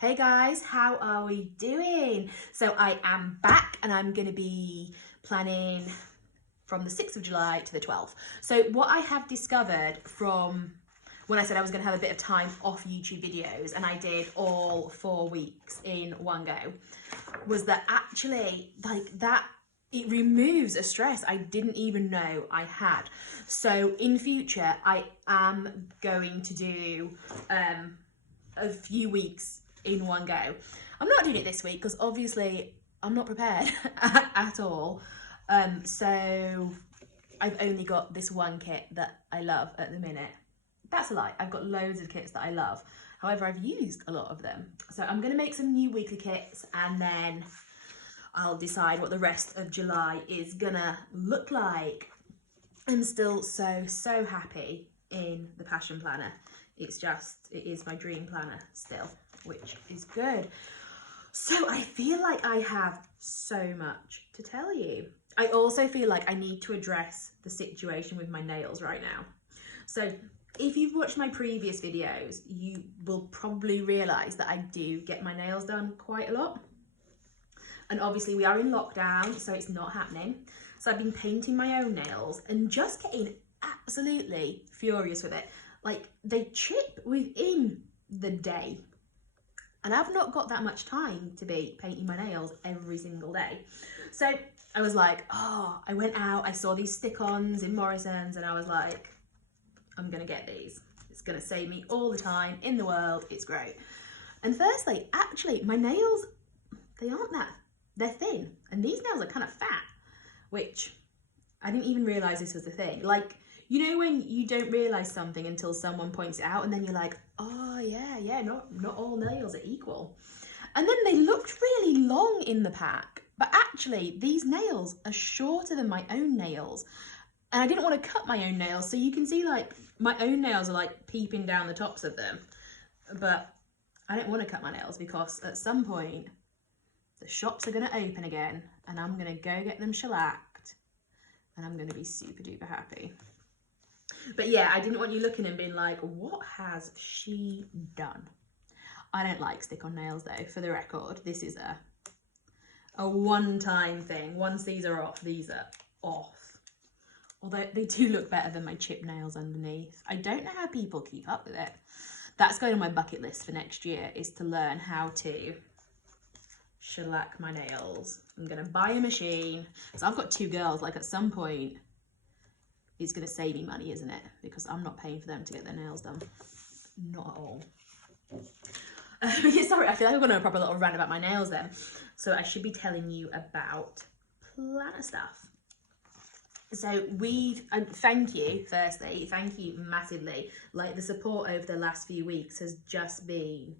Hey guys, how are we doing? So I am back and I'm going to be planning from the 6th of July to the 12th. So what I have discovered from when I said I was going to have a bit of time off YouTube videos and I did all 4 weeks in one go was that actually it removes a stress I didn't even know I had. So in future I am going to do a few weeks in one go. I'm not doing it this week because obviously I'm not prepared at all. So I've only got this one kit that I love at the minute. That's a lie. I've got loads of kits that I love. However, I've used a lot of them. So I'm going to make some new weekly kits and then I'll decide what the rest of July is gonna look like. I'm still so happy in the Passion Planner. It is my dream planner still, which is good. So I feel like I have so much to tell you. I also feel like I need to address the situation with my nails right now. So if you've watched my previous videos, you will probably realise that I do get my nails done quite a lot. And obviously we are in lockdown, so it's not happening. So I've been painting my own nails and just getting absolutely furious with it. Like, they chip within the day. And I've not got that much time to be painting my nails every single day. So I was like, oh, I went out, I saw these stick-ons in Morrison's and I was like, I'm gonna get these. It's gonna save me all the time in the world, it's great. And firstly, actually, my nails, they aren't that, they're thin. And these nails are kind of fat, which I didn't even realise this was a thing. Like, you know when you don't realise something until someone points it out and then you're like, oh yeah, not all nails are equal. And then they looked really long in the pack, but actually these nails are shorter than my own nails. And I didn't want to cut my own nails, so you can see like my own nails are like peeping down the tops of them. But I didn't want to cut my nails because at some point the shops are going to open again and I'm going to go get them shellacked and I'm going to be super duper happy. But yeah, I didn't want you looking and being like, what has she done? I don't like stick-on nails though, for the record. This is a one-time thing. Once these are off, these are off. Although they do look better than my chip nails underneath. I don't know how people keep up with it. That's going on my bucket list for next year, is to learn how to shellac my nails. I'm going to buy a machine. So I've got 2 girls, like at some point, it's going to save me money, isn't it? Because I'm not paying for them to get their nails done. Not at all. Yeah, sorry, I feel like I've gone on a proper little rant about my nails then. So I should be telling you about planner stuff. So thank you, firstly, thank you massively. Like, the support over the last few weeks has just been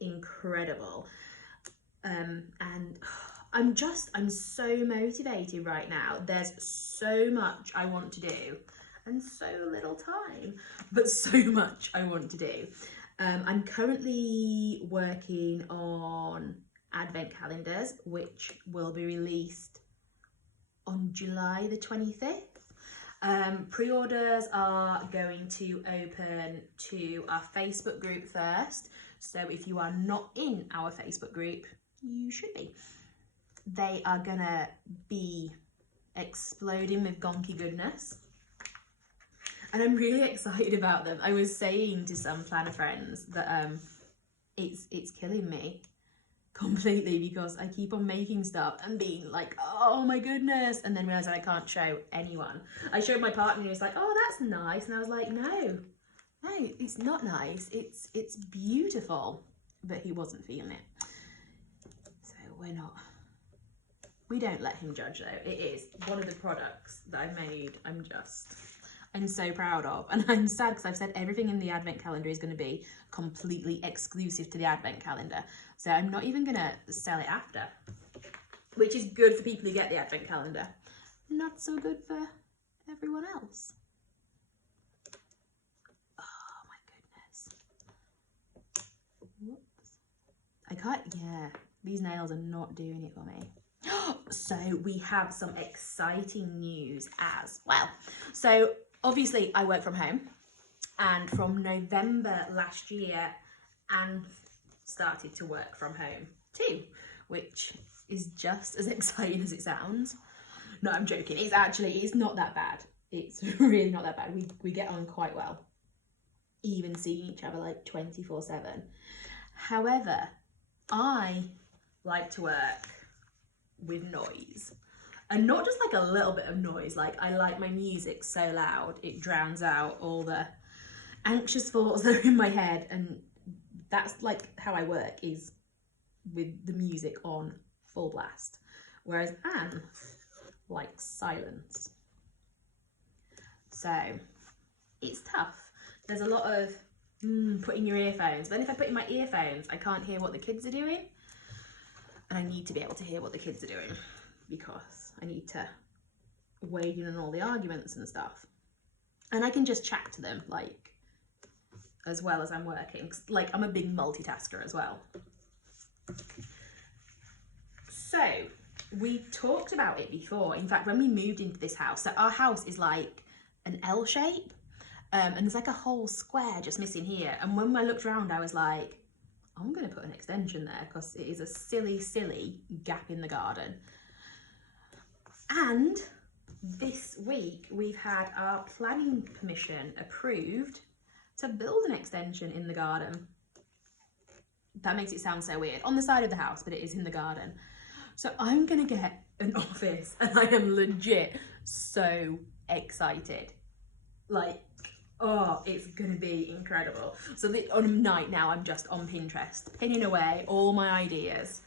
incredible. And I'm so motivated right now. There's so much I want to do and so little time, but so much I want to do. I'm currently working on advent calendars, which will be released on July the 25th. Pre-orders are going to open to our Facebook group first. So if you are not in our Facebook group, you should be. They are gonna be exploding with gonky goodness. And I'm really excited about them. I was saying to some planner friends that it's killing me completely because I keep on making stuff and being like, oh my goodness, and then realising I can't show anyone. I showed my partner and he was like, oh, that's nice, and I was like, no, it's not nice, it's beautiful. But he wasn't feeling it. So we don't let him judge though. It is one of the products that I've made I'm so proud of, and I'm sad because I've said everything in the advent calendar is going to be completely exclusive to the advent calendar, so I'm not even going to sell it after, which is good for people who get the advent calendar, not so good for everyone else. Oh my goodness, whoops, I can't, yeah, these nails are not doing it for me. So we have some exciting news as well. So obviously I work from home, and from November last year and started to work from home too, which is just as exciting as it sounds. No, I'm joking. It's not that bad. It's really not that bad. We get on quite well, even seeing each other like 24/7. However, I like to work with noise, and not just like a little bit of noise. Like, I like my music so loud it drowns out all the anxious thoughts that are in my head, and that's like how I work, is with the music on full blast, whereas Anne likes silence. So it's tough. There's a lot of put in your earphones, but then if I put in my earphones I can't hear what the kids are doing, and I need to be able to hear what the kids are doing because I need to wade in on all the arguments and stuff, and I can just chat to them like as well as I'm working. Like, I'm a big multitasker as well. So we talked about it before. In fact, when we moved into this house, so our house is like an L shape, and there's like a whole square just missing here. And when I looked around, I was like, I'm going to put an extension there because it is a silly gap in the garden. And this week we've had our planning permission approved to build an extension in the garden. That makes it sound so weird. On the side of the house, but it is in the garden. So I'm gonna get an office, and I am legit so excited. Like, oh, it's gonna be incredible. So on a night now, I'm just on Pinterest, pinning away all my ideas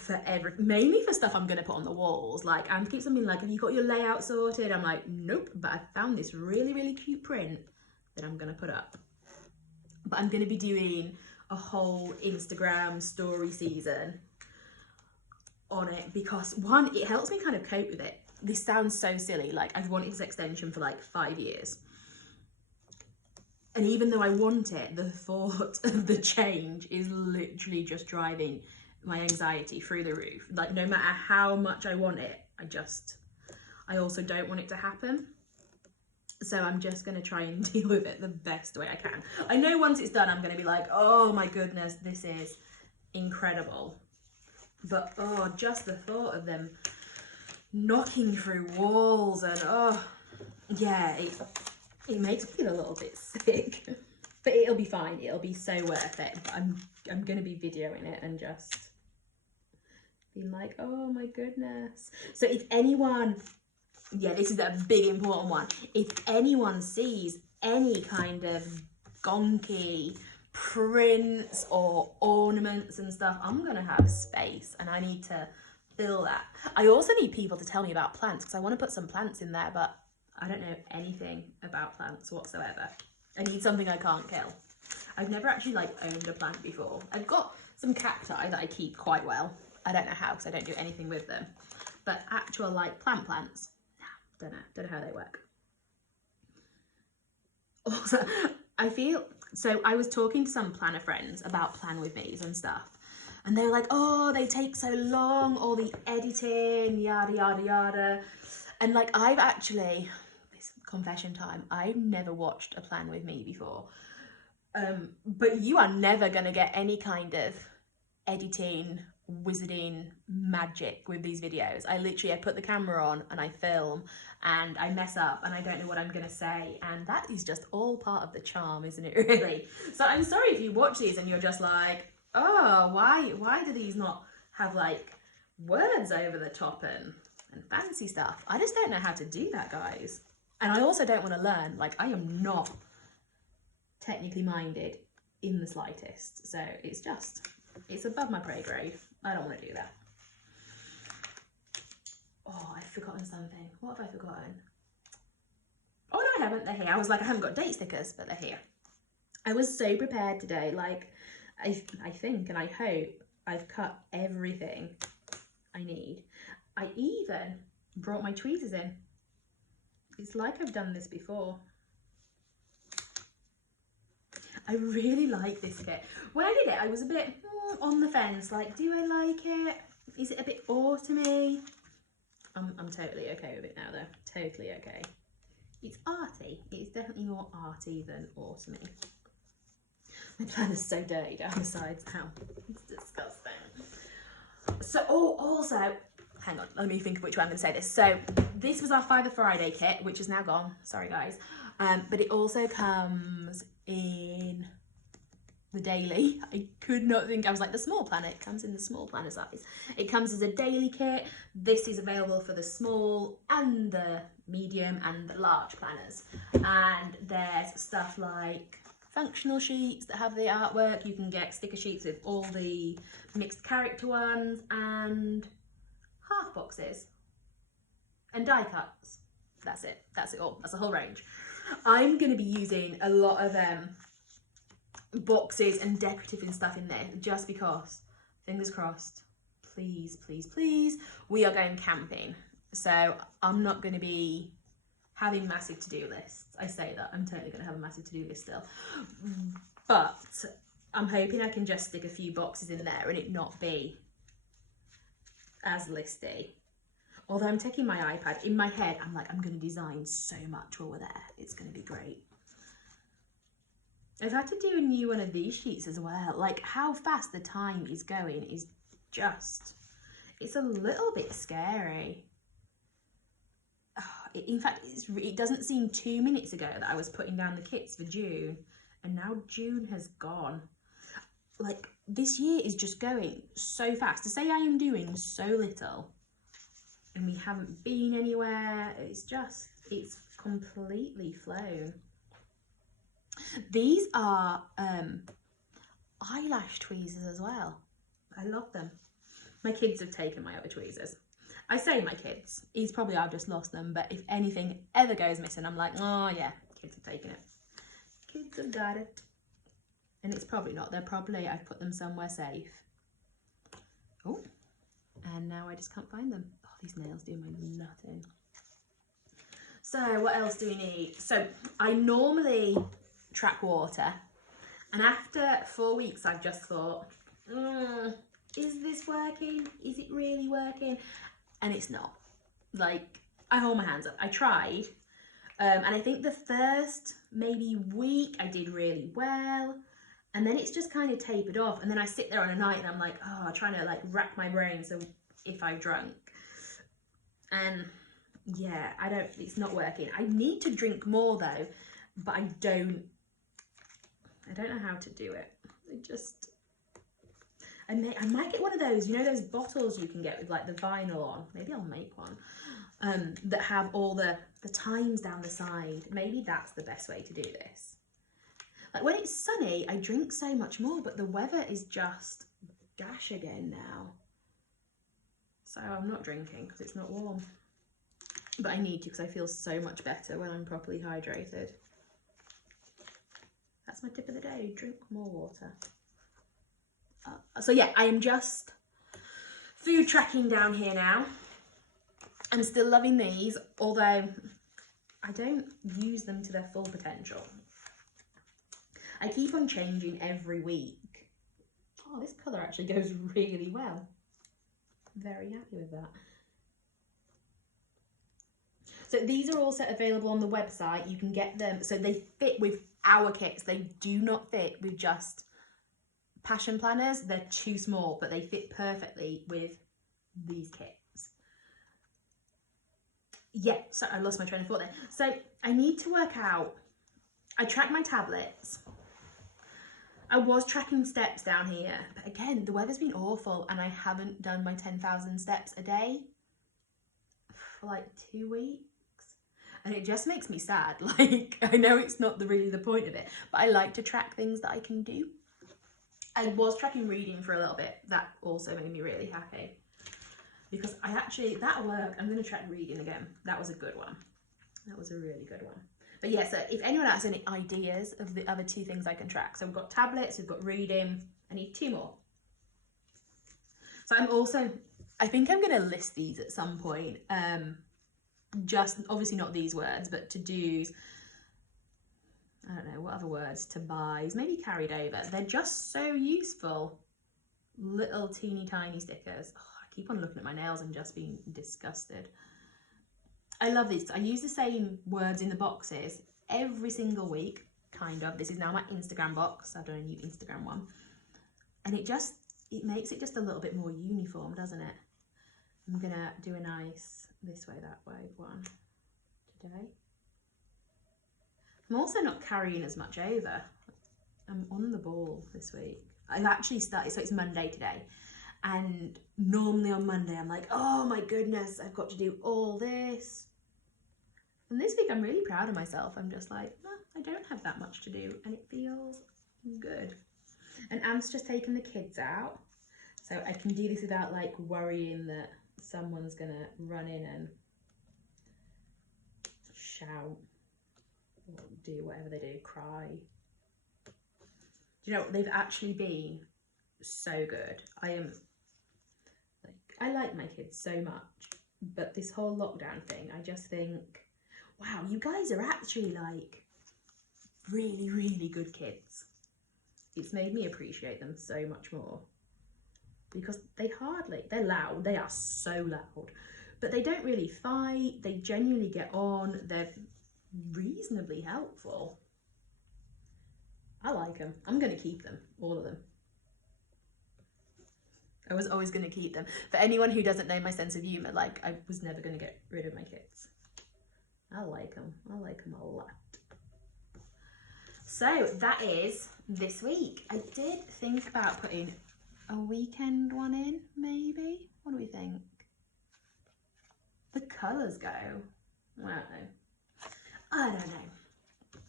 for mainly for stuff I'm gonna put on the walls. Like, I keep something like, have you got your layout sorted? I'm like, nope, but I found this really cute print that I'm gonna put up. But I'm gonna be doing a whole Instagram story season on it because, one, it helps me kind of cope with it. This sounds so silly, like, I've wanted this extension for like 5 years, and even though I want it, the thought of the change is literally just driving my anxiety through the roof. Like, no matter how much I want it, I also don't want it to happen. So I'm just going to try and deal with it the best way I can. I know once it's done, I'm going to be like, oh my goodness, this is incredible. But, oh, just the thought of them knocking through walls and, oh, yeah, it makes me feel a little bit sick. But it'll be fine. It'll be so worth it. But I'm going to be videoing it and just being like, oh my goodness. So if anyone... yeah, this is a big important one. If anyone sees any kind of gonky prints or ornaments and stuff, I'm gonna have space and I need to fill that. I also need people to tell me about plants because I want to put some plants in there, but I don't know anything about plants whatsoever. I need something I can't kill. I've never actually like owned a plant before. I've got some cacti that I keep quite well. I don't know how because I don't do anything with them. But actual like plants, don't know how they work. Also, I was talking to some planner friends about plan with me's and stuff, and they were like, oh, they take so long, all the editing, yada, and like, I've actually, this confession time, I've never watched a plan with me before, but you are never gonna get any kind of editing, wizarding magic with these videos. I put the camera on and I film and I mess up and I don't know what I'm gonna say, and that is just all part of the charm, isn't it, really? So I'm sorry if you watch these and you're just like, oh, why do these not have like words over the top and fancy stuff? I just don't know how to do that, guys. And I also don't want to learn. Like, I am not technically minded in the slightest, so it's above my pay grade. I don't want to do that. Oh, I've forgotten something. What have I forgotten? Oh no, I haven't. They're here. I was like, I haven't got date stickers, but they're here. I was so prepared today. Like, I think and I hope I've cut everything I need. I even brought my tweezers in. It's like I've done this before. I really like this kit. When I did it, I was a bit on the fence. Like, do I like it? Is it a bit autumny? I'm totally okay with it now, though. Totally okay. It's arty. It's definitely more arty than autumny. My planner's so dirty down the sides now. It's disgusting. So, oh, also, hang on, let me think of which way I'm going to say this. So, this was our Fiver Friday kit, which is now gone. Sorry, guys. But it also comes in the daily. I could not think, I was like, the small planner, it comes in the small planner size. It comes as a daily kit. This is available for the small and the medium and the large planners. And there's stuff like functional sheets that have the artwork. You can get sticker sheets with all the mixed character ones, and half boxes and die cuts. That's it all. That's the whole range. I'm going to be using a lot of boxes and decorative and stuff in there, just because, fingers crossed, please, please, please, we are going camping. So I'm not going to be having massive to-do lists. I say that, I'm totally going to have a massive to-do list still. But I'm hoping I can just stick a few boxes in there and it not be as listy. Although I'm taking my iPad, in my head, I'm like, I'm going to design so much while we're there. It's going to be great. I've had to do a new one of these sheets as well. Like, how fast the time is going is just, it's a little bit scary. In fact, it doesn't seem 2 minutes ago that I was putting down the kits for June, and now June has gone. Like, this year is just going so fast. To say I am doing so little and we haven't been anywhere, it's completely flown. These are eyelash tweezers as well. I love them. My kids have taken my other tweezers. I say my kids. I've just lost them, but if anything ever goes missing, I'm like, oh yeah, kids have taken it. Kids have got it. And it's probably not. I've put them somewhere safe. Oh, and now I just can't find them. Oh, these nails do my nothing. So what else do we need? So I normally track water, and after 4 weeks I've just thought, is this working? Is it really working? And it's not. Like, I hold my hands up. I tried, and I think the first maybe week I did really well, and then it's just kind of tapered off, and then I sit there on a night and I'm like, oh, trying to like rack my brain so if I've drunk, and yeah, it's not working. I need to drink more though, but I don't know how to do it. I might get one of those, you know, those bottles you can get with like the vinyl on. Maybe I'll make one that have all the times down the side. Maybe that's the best way to do this. Like, when it's sunny, I drink so much more, but the weather is just gash again now. So I'm not drinking because it's not warm. But I need to, because I feel so much better when I'm properly hydrated. That's my tip of the day, drink more water. So yeah, I am just food tracking down here now. I'm still loving these, although I don't use them to their full potential. I keep on changing every week. Oh, this colour actually goes really well. Very happy with that. So these are also available on the website. You can get them, so they fit with our kits. They do not fit with just passion planners. They're too small, but they fit perfectly with these kits. Yeah, so I lost my train of thought there. So I need to work out, I track my tablets. I was tracking steps down here, but again, the weather's been awful and I haven't done my 10,000 steps a day for like 2 weeks. And it just makes me sad. Like, I know it's not really the point of it, but I like to track things that I can do. I was tracking reading for a little bit. That also made me really happy. Because that worked. I'm going to track reading again. That was a good one. That was a really good one. But yeah, so if anyone has any ideas of the other 2 things I can track. So we've got tablets, we've got reading. I need 2 more. So I think I'm going to list these at some point. Just obviously not these words, but to-dos, I don't know, what other words, to buys, maybe carried over. They're just so useful. Little teeny tiny stickers. Oh, I keep on looking at my nails and just being disgusted. I love these. I use the same words in the boxes every single week. kind of. This is now my Instagram box. I've done a new Instagram one. And it makes it just a little bit more uniform, doesn't it? I'm gonna do a nice this way, that way one today. I'm also not carrying as much over. I'm on the ball this week. I've actually started, so it's Monday today. And normally on Monday, I'm like, oh my goodness, I've got to do all this. And this week, I'm really proud of myself. I'm just like, no, I don't have that much to do. And it feels good. And Am's just taken the kids out. So I can do this without like worrying that someone's gonna run in and shout or do whatever they do, cry. Do you know, they've actually been so good. I like my kids so much, but this whole lockdown thing, I just think, wow, you guys are actually like really, really good kids. It's made me appreciate them so much more, because they're loud, they are so loud, but they don't really fight, they genuinely get on, they're reasonably helpful. I like them. I'm going to keep them, all of them. I was always going to keep them. For anyone who doesn't know my sense of humour, like, I was never going to get rid of my kids. I like them. I like them a lot. So that is this week. I did think about putting a weekend one in, maybe. What do we think? The colours go. I don't know. I don't know.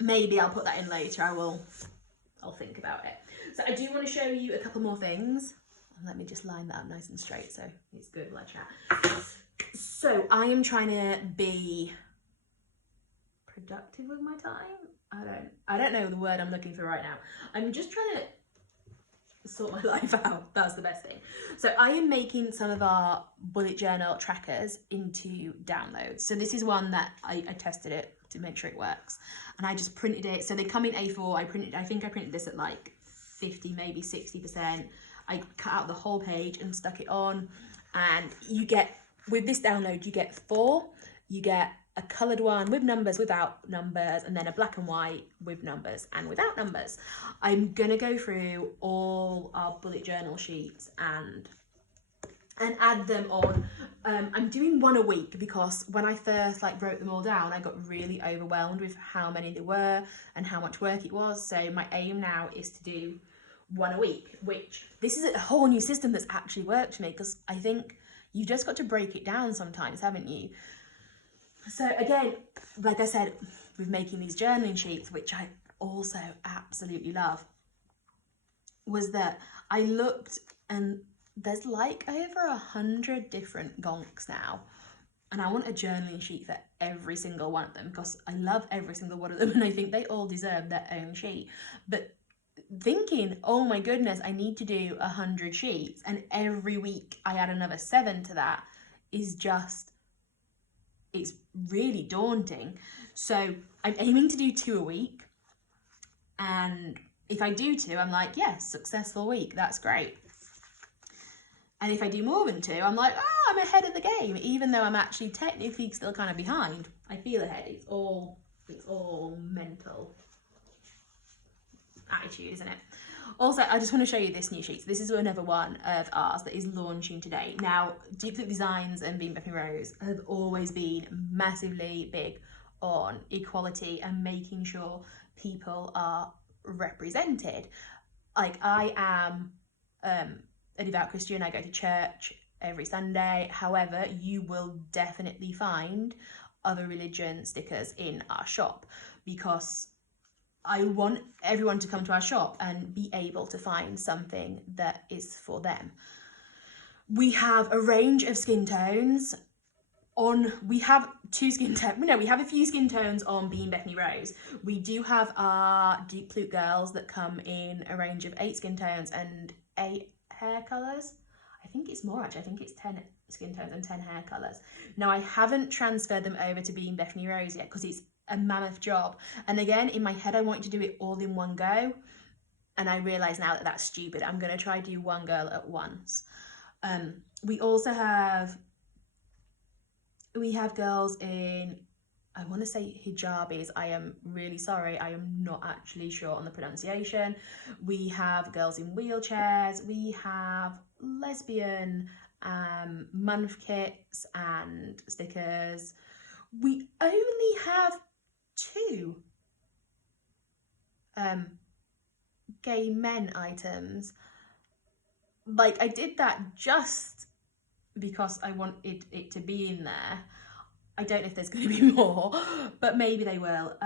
Maybe I'll put that in later. I'll think about it. So I do want to show you a couple more things. Let me just line that up nice and straight so it's good while I chat. So I am trying to be productive with my time. I don't know the word I'm looking for right now. I'm just trying to sort my life out. That's the best thing. So I am making some of our bullet journal trackers into downloads. So this is one that I tested it to make sure it works, and I just printed it. So they come in A4. I think I printed this at like 50, maybe 60%. I cut out the whole page and stuck it on, and you get, with this download, you get 4. You get a coloured one with numbers, without numbers, and then a black and white with numbers and without numbers. I'm gonna go through all our bullet journal sheets and add them on. I'm doing one a week because when I first wrote them all down, I got really overwhelmed with how many there were and how much work it was. So my aim now is to do one a week, which this is a whole new system that's actually worked for me, because I think you just got to break it down sometimes, haven't you? So again, like I said, with making these journaling sheets, which I also absolutely love, was that I looked and there's like over 100 different gonks now, and I want a journaling sheet for every single one of them, because I love every single one of them and I think they all deserve their own sheet. But thinking, oh my goodness, I need to do 100 sheets and every week I add another 7 to that is just, it's really daunting. So I'm aiming to do 2 a week, and if I do 2, I'm like, yes, successful week, that's great. And if I do more than 2, I'm like, oh, I'm ahead of the game, even though I'm actually technically still kind of behind. I feel ahead. It's all mental attitude, isn't it? Also, I just want to show you this new sheet. So this is another one of ours that is launching today. Now, Deep Loop Designs and Being Bethany Rose have always been massively big on equality and making sure people are represented. Like, I am a devout Christian. I go to church every Sunday. However, you will definitely find other religion stickers in our shop, because I want everyone to come to our shop and be able to find something that is for them. We have a range of skin tones we have 2 skin tones, no, we have a few skin tones on Being Bethany Rose. We do have our Deep Loop girls that come in a range of 8 skin tones and 8 hair colours. I think it's more actually, I think it's 10 skin tones and 10 hair colours. Now, I haven't transferred them over to Being Bethany Rose yet, because it's a mammoth job, and again, in my head I wanted to do it all in one go, and I realise now that that's stupid. I'm going to try do one girl at once. We also have girls in I want to say hijabis. I am really sorry. I am not actually sure on the pronunciation. We have girls in wheelchairs. We have lesbian month kits and stickers. We only have 2 gay men items. Like, I did that just because I wanted it to be in there. I don't know if there's going to be more, but maybe they will.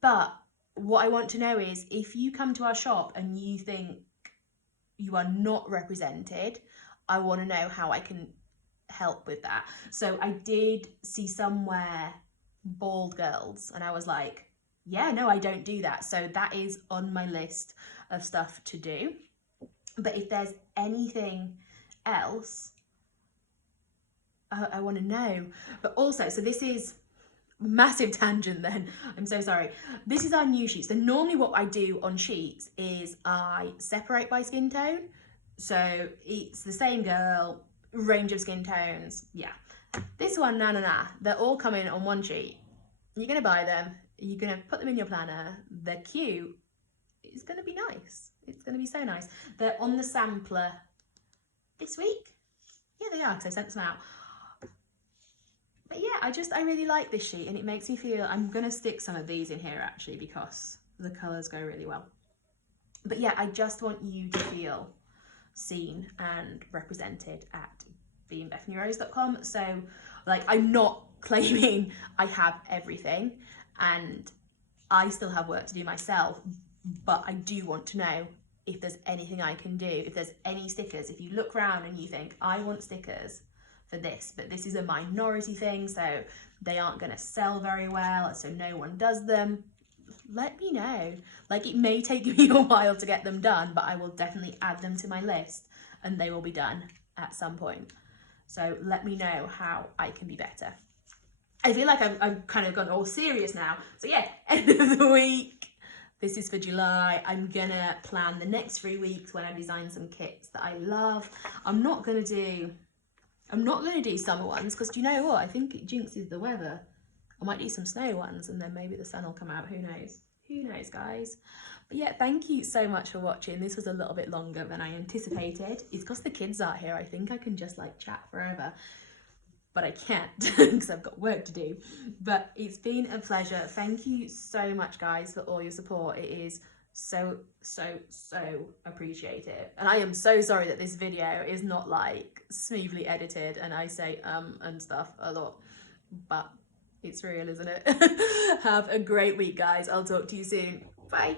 But what I want to know is, if you come to our shop and you think you are not represented, I want to know how I can help with that. So I did see somewhere bald girls, and I was like, yeah, no, I don't do that. So that is on my list of stuff to do. But if there's anything else, I want to know. But also, so this is massive tangent then, I'm so sorry. This is our new sheet. So normally what I do on sheets is I separate by skin tone. So it's the same girl, range of skin tones. Yeah. This one, nah. They're all coming on one sheet. You're going to buy them. You're going to put them in your planner. They're cute. It's going to be nice. It's going to be so nice. They're on the sampler this week. Yeah, they are, because I sent them out. But yeah, I really like this sheet, and it makes me feel, I'm going to stick some of these in here actually because the colours go really well. But yeah, I just want you to feel seen and represented at beingbethanyrose.com. So like, I'm not claiming I have everything, and I still have work to do myself, but I do want to know if there's anything I can do, if there's any stickers. If you look around and you think, I want stickers for this, but this is a minority thing, so they aren't going to sell very well, so no one does them, let me know. Like, it may take me a while to get them done, but I will definitely add them to my list, and they will be done at some point. So let me know how I can be better. I feel like I've kind of gone all serious now. So yeah, end of the week. This is for July. I'm gonna plan the next 3 weeks when I design some kits that I love. I'm not gonna do summer ones, because do you know what? I think it jinxes the weather. I might do some snow ones, and then maybe the sun will come out. Who knows? Who knows, guys? But yeah, thank you so much for watching. This was a little bit longer than I anticipated. It's because the kids are here. I think I can just like chat forever, but I can't because I've got work to do. But it's been a pleasure. Thank you so much, guys, for all your support. It is so appreciated. And I am so sorry that this video is not like smoothly edited and I say and stuff a lot, but it's real, isn't it? Have a great week, guys. I'll talk to you soon. Bye.